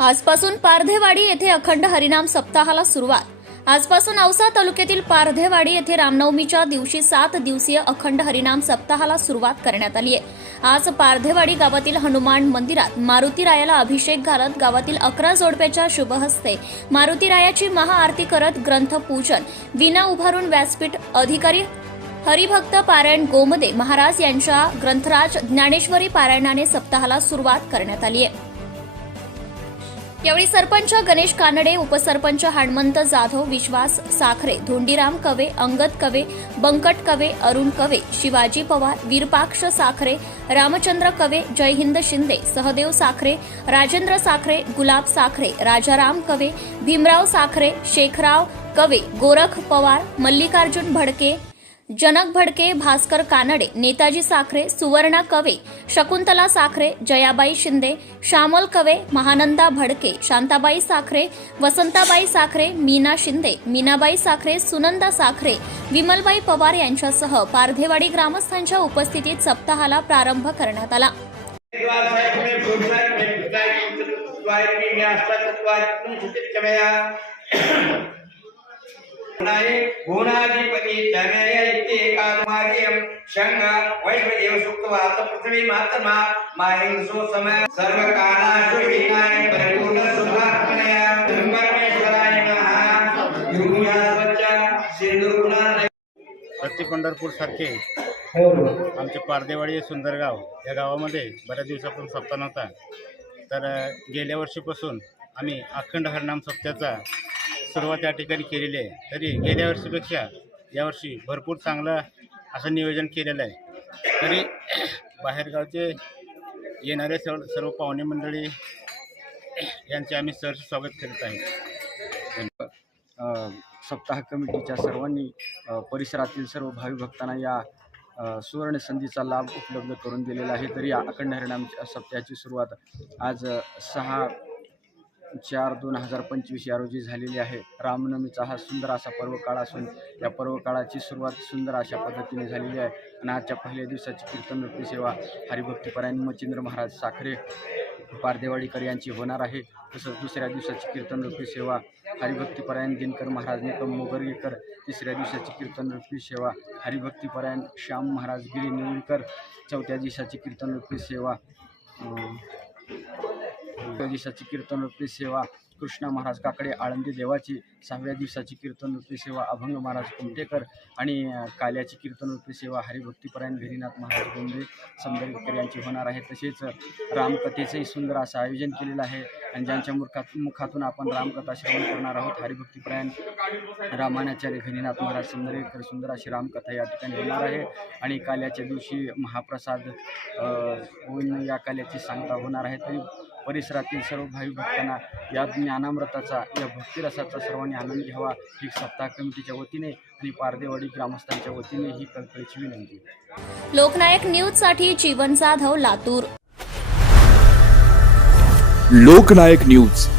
आजपासून पारधेवाडी येथे अखंड हरिनाम सप्ताहाला सुरुवात. आजपासून औसा तालुक्यातील पारधेवाडी येथे रामनवमीच्या दिवशी सात दिवसीय अखंड हरिनाम सप्ताहाला सुरुवात करण्यात आली आहे. आज पारधेवाडी गावातील हनुमान मंदिरात मारुतीरायाला अभिषेक घालत गावातील अकरा जोडप्याच्या शुभहस्ते मारुतीरायाची महाआरती करत ग्रंथपूजन विना उभारून व्यासपीठ अधिकारी हरिभक्त पारायण गोमदे महाराज यांच्या ग्रंथराज ज्ञानेश्वरी पारायणाने सप्ताहाला सुरुवात करण्यात आली आहे. यावेळी सरपंच गणेश कानडे उपसरपंच हणमंत जाधव विश्वास साखरे धोंडीराम कवे अंगद कवे बंकट कवे अरुण कवे शिवाजी पवार वीरपाक्ष साखरे रामचंद्र कवे जयहिंद शिंदे सहदेव साखरे राजेंद्र साखरे गुलाब साखरे राजाराम कवे भीमराव साखरे शेखराव कवे गोरख पवार मल्लिकार्जुन भडके जनक भडके भास्कर कानडे नेताजी साखरे सुवर्णा कवे शकुंतला साखरे जयाबाई शिंदे श्यामल कवे महानंदा भडके शांताबाई साखरे वसंताबाई साखरे मीना शिंदे मीनाबाई साखरे सुनंदा साखरे विमलबाई पवार यांच्यासह पारधेवाडी ग्रामस्थांच्या उपस्थितीत सप्ताहाला प्रारंभ करण्यात आला पृथ्वी मातमा माहिंसो समय हीनाय परमेश्वराय नमः। युगया स्वच्छ सिंधुगुणा प्रति पंढरपूर सारखे आमचे पारदेवाडी सुंदरगाव या गावामध्ये बऱ्याच दिवसापासून सप्ताह नव्हता. तर गेल्या वर्षीपासून आम्ही अखंड हरनाम सप्त्याचा सुरुवात या ठिकाणी केलेली आहे. तरी गेल्या वर्षीपेक्षा यावर्षी भरपूर चांगलं असं नियोजन केलेलं आहे. तरी बाहेरगावचे येणारे सर्व सर्व पाहुणे मंडळी यांचे आम्ही सहर्ष स्वागत करीत आहे. सप्ताह कमिटीच्या सर्वांनी परिसरातील सर्व भावी भक्तांना या सुवर्ण संधीचा लाभ उपलब्ध करून दिलेला आहे. तरी अखंड हरिणाम सप्ताहाची सुरुवात आज सहा चार दोन हजार पंचवीस या रोजी झालेली आहे. रामनवमीचा हा सुंदर असा पर्व काळ असून या पर्व काळाची सुरुवात सुंदर अशा पद्धतीने झालेली आहे. आणि आजच्या पहिल्या दिवसाची कीर्तन नृत्य सेवा हरिभक्तीपरायण मचिंद्र महाराज साखरे पारदेवाडीकर यांची होणार आहे. तसंच दुसऱ्या दिवसाची कीर्तन नृत्य सेवा हरिभक्तीपरायण दिनकर महाराज निकम मोगरगेकर. तिसऱ्या दिवसाची कीर्तन नृत्य सेवा हरिभक्तीपरायण श्याम महाराज गिरी निवळकर चौथ्या दिवसाची कीर्तन नृत्य सेवा दिवसाची कीर्तन नृत्य सेवा कृष्णा महाराज काकडे आळंदी देवाची सहाव्या दिवसाची कीर्तन नृत्य सेवा अभंग महाराज कुमटेकर आणि काल्याची कीर्तन नृत्य सेवा हरिभक्तीपरायण गिरीनाथ महाराज गोंदे समदरकर यांची होणार आहे. तसेच रामकथेचंही सुंदर असं आयोजन केलेलं आहे आणि ज्यांच्या मुखात मुखातून आपण रामकथा श्रवण करणार आहोत हरिभक्तीपरायण रामानाचार्य घनीनाथ महाराज सुंदरेकर सुंदर अशी रामकथा या ठिकाणी होणार आहे आणि काल्याच्या दिवशी महाप्रसाद होऊन या काल्याची सांगता होणार आहे. तरी परिसरातील सर्व भावी भक्तांना या ज्ञानामृताचा या भक्तिरसाचा सर्वांनी आनंद घ्यावा. ही सप्ताह कमिटीच्या वतीने आणि पारदेवाडी ग्रामस्थांच्या वतीने ही कळकळीची विनंती. लोकनायक न्यूजसाठी जीवन जाधव लातूर. लोकनायक न्यूज.